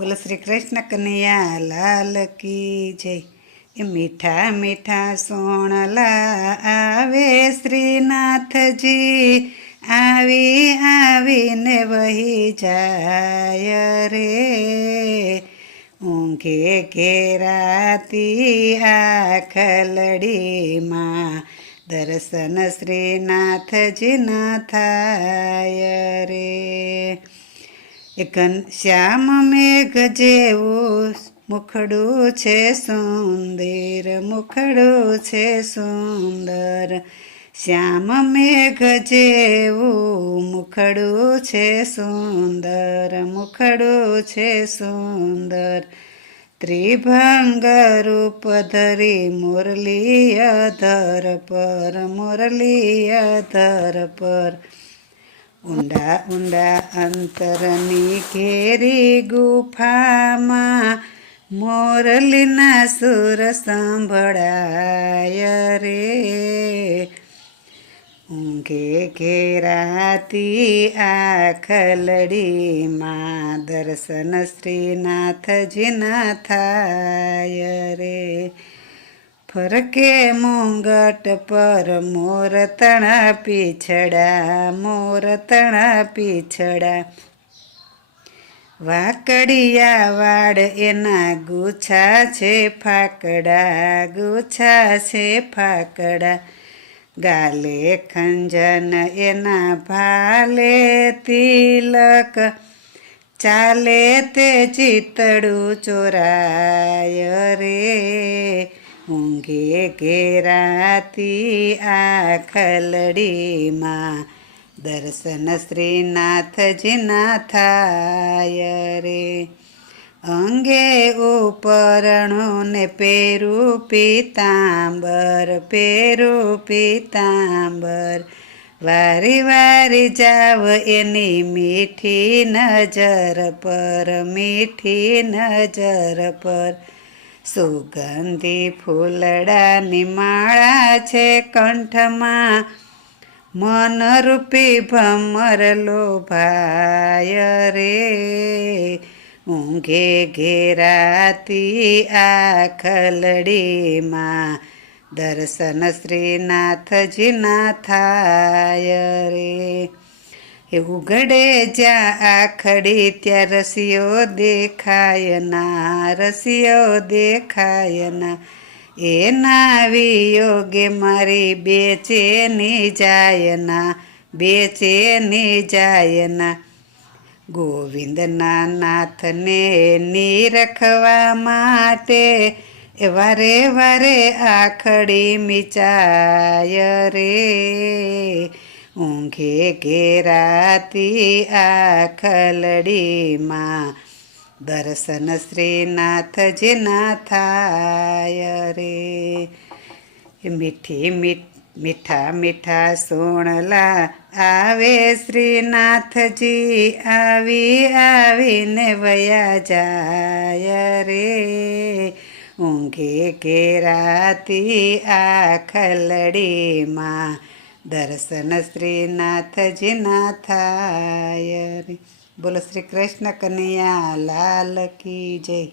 બોલો શ્રી કૃષ્ણ કનૈયા લાલ કી જય। એ મીઠા મીઠા સોણલા આવે શ્રીનાથજી, આવી આવીને વહી જાય રે। ઊંઘે ઘેરાતી આખલડીમાં, દર્શન શ્રીનાથજીના થાય રે। એ ઘનશ્યામ મેઘ જેવું મુખડું છે સુંદર, મુખડું છે સુંદર। શ્યામ મેઘ જેવું મુખડું છે સુંદર, મુખડું છે સુંદર। ત્રિભંગ રૂપ ધરી મુરલી અધર પર, મુરલી અધર પર। ઊંડા ઊંડા અંતરની ઘેરી ગુફામાં, મોરલીના સુર સંભળાય રે। ઊંઘે ઘેરાતી આખલડીમાં, દર્શન શ્રીનાથજીના થાય રે। ફરકે મુંગટ પર મોર તણા પીછડા, મોર તણા પીછડા। વાકડિયા વાડ એના ગુછા છે ફાકડા, ગુછા છે ફાકડા। ગાલે ખંજન એના ભાલે તિલક, ચાલે તે ચિતડું ચોરાય રે। ઊંઘે ઘેરાતી આખલડીમાં, દર્શન શ્રીનાથજીના થાય રે। અંગે ઉપરણું ને પેરું પીતાંબર, પેરું પીતાંબર। વારી વારી જાવ એની મીઠી નજર પર, મીઠી નજર પર। સુગંધી ફૂલડાની માળા છે કંઠમાં, મનરૂપી ભમર લોભાય રે। ઊંઘે ઘેરાતી આખલડીમાં, દર્શન શ્રીનાથજીના થાય રે। એ ઉઘડે જ્યાં આખડી ત્યાં રસિયો દેખાય ના, રસિયો દેખાય ના। એના વિયોગે મારી બેચેની જાય ના, બેચેની જાય ના। ગોવિંદના નાથને નિરખવા માટે, એ વારે વારે આખડી મિચાય રે। ઊંઘે ઘેરાતી આખલડીમાં, દર્શન શ્રીનાથજીના થાય રે। મીઠી મીઠા મીઠા સોણલા આવે શ્રીનાથજી, આવી આવીને વયા જાય રે। ઊંઘે ઘેરાતી આખલડીમાં, દર્શન શ્રીનાથજીના થાય રે। બોલો શ્રી કૃષ્ણ કનૈયા લાલ કી જય।